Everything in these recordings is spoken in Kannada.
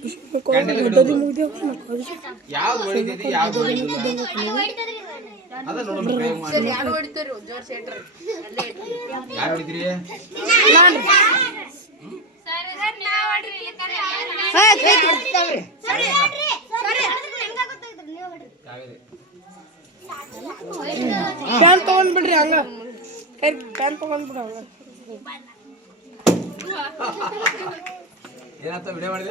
ಯಾರೋ ಮಾಡಿದಿರಿ ಯಾರು ಮಾಡಿದಿರಿ ಆದ್ರೆ ನೋಡಿ ಸರ್ ಯಾರು ಮಾಡಿದವರು ಉಜ್ವಲ ಶೇಟರ್ ಅಲ್ಲ ಯಾರು ಮಾಡಿದಿರಿ ಸರ್ ನಾನು ಮಾಡಿದ್ತೀನಿ ಸರ್ ಹೇ ಮಾಡಿದ್ತೀನಿ ಸರ್ ಯಾರು ಮಾಡಿದ್ರಿ ನನಗೆ ಗೊತ್ತಾಯ್ತು ನೀವು ಮಾಡಿದ್ರಿ ಕಾವೇರಿ ಕ್ಯಾನ್ ತಗೊಂಡ್ಬಿಡ್ರಿ ಹಂಗಾ ಕರೆ ಕ್ಯಾನ್ ತಗೊಂಡ್ಬಿಡ ಅವ್ಳು ಏನಾತ ವಿಡಿಯೋ ಮಾಡಿದ್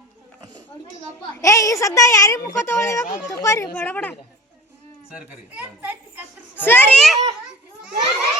ಈ ಸದ್ದ ಯಾರಿ ಮುಖ ಬಡ ಸರಿ